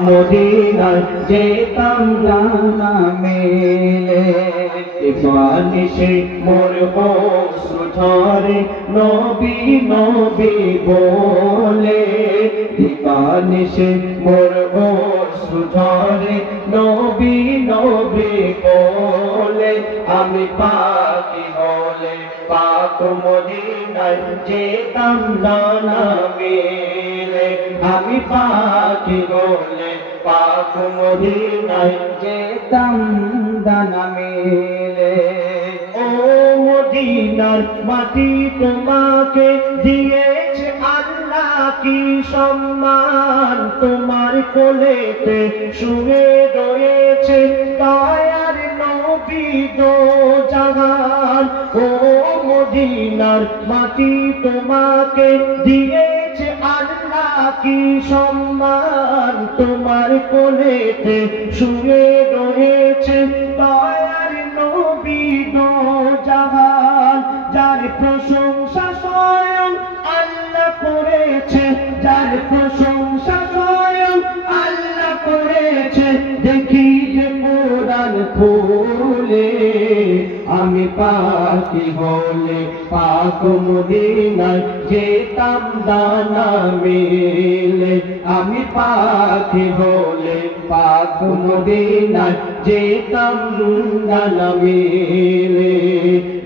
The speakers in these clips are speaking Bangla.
মদিনায় যেতাম জানা মেলে দিবানিশে মোর অশ্রু ঝরে নবী নবী বলে দিবানিশে মোর অশ্রু ঝরে নবী নবী বলে আমি পাখি হলে পাক মদিনায় যেতাম জানা মেলে আমি পাখি হলে পাক মদিনায় যেতাম জানা মেলে ও মদিনার মাটি তোমাকে দিয়েছে আল্লাহ কি সম্মান তোমার কোলেতে শুয়ে রয়েছে দয়ার নবী দো জাহান ও মদিনার মাটি তোমাকে দিয়েছে আল্লাহ কি সম্মান তোমার কোলেতে শুয়ে রয়েছে দয়ার নবী দো জাহান যার প্রশংসা স্বয়ং আল্লাহ করেছে যার প্রশংসা স্বয়ং আল্লাহ করেছে দেখি যে কোরআন খুলে আমি পাখি হলে পাক মদিনায় যেতাম জানা মেলে আমি পাখি হলে পাক মদিনায় যেতাম জানা মেলে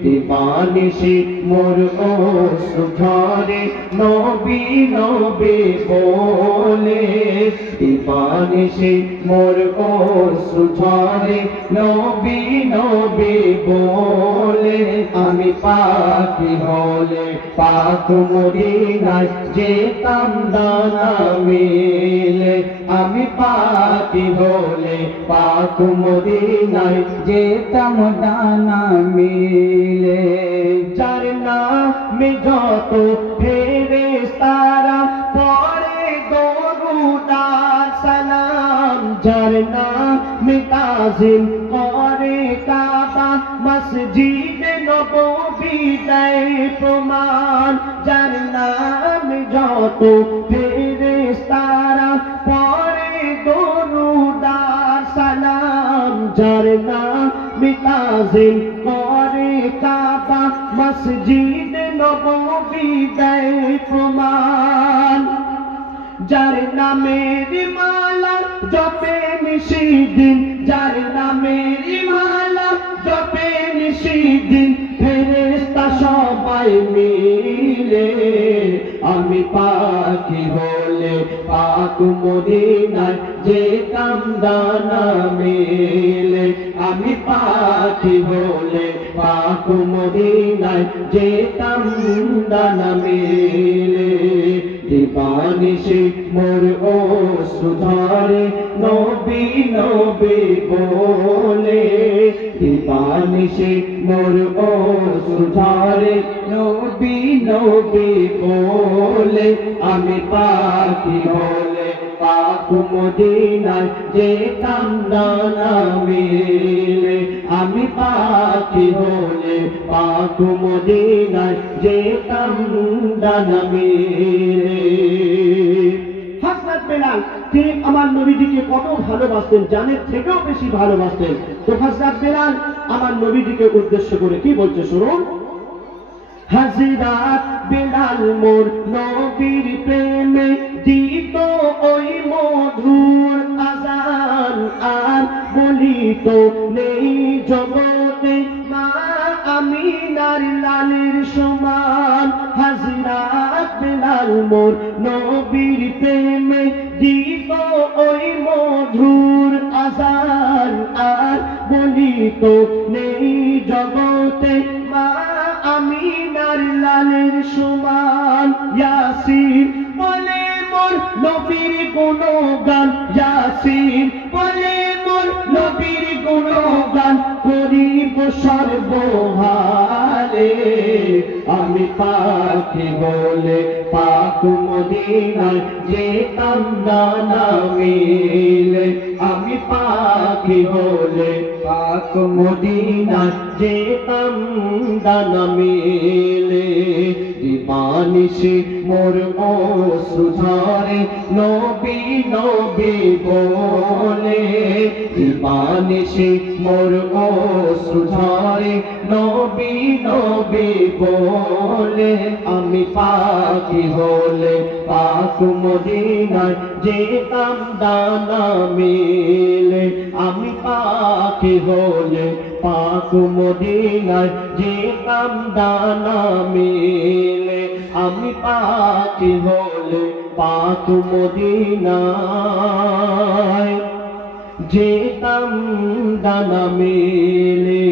দিবানিশি মোর অশ্রু ঝরে নবী নবী বলে দিবানিশি মোর অশ্রু ঝরে নবী নবী বলে আমি পাখি হলে পাক মদিনায় যেতাম জানা মেলে আমি পাখি হলে পাক মদিনায় যেতাম জানা মেলে যার নামে যত ফেরেশতারা পড়ে দরুদ আর সালাম যার নামে তাজিম করে কাবা মসজিদ নববী দেয় প্রমাণ যার নামে যত ফেরেশতারা পড়ে দরুদ আর সালাম যার নামে তাজিম করে কাবা মসজিদ নববী দেয় প্রমাণ যার নামের মালা জপে নিশিদিন যার নামের মালা জপে নিশিদিন ফেরেশতা সবাই মিলে আমি পাখি হলে পাক মদিনায় যেতাম জানা মেলে আমি পাখি হলে পাক মদিনায় যেতাম জানা মেলে দিবানিশি মোর অশ্রু ঝরে নবী নবী বলে দিবানিশি মোর অশ্রু ঝরে নবী নবী বলে আমি পাখি হলে পাক মদিনায় যেতাম জানা মেলে আমি পাখি হলে পাক মদিনায় যেতাম জানা মেলে হযরত বেলাল তিনি আমার নবীজিকে কত ভালোবাসতেন জানের থেকেও বেশি ভালোবাসতেন তো হযরত বেলাল আমার নবীজিকে উদ্দেশ্য করে কি বলছে শুনুন হযরত বেলাল মোর নবীর প্রেমে দিত ওই মধুর আযান আর বলিত নেই জগতে মা আমিনার লালের সমান হযরত বেলাল মোর নবীর প্রেমে দিত ওই মধুর আযান আর বলিত নেই জগতে মা আমিনার লালের সমান ইয়াসিন বলে মোর নবীর গুণগান ইয়াসিন বলে মোর নবীর গুণগান করিব সর্বহালে আমি পাখি বলে পাক মদিনায় যেতাম জানা মেলে আমি পাখি হলে পাক মদিনায় যেতাম জানা মেলে দিবানিশি মোর অশ্রু ঝরে নবী নবী নিবানিশি মোর অশ্রু ঝরে নবী নবী বলে আমি পাখি হলে পাক মদিনায় যেতাম ডানা মেলে আমি পাখি হলে পাক মদিনায় যেতাম ডানা মেলে আমি পাখি হলে পাক মদিনায় যেতাম ডানা মেলে।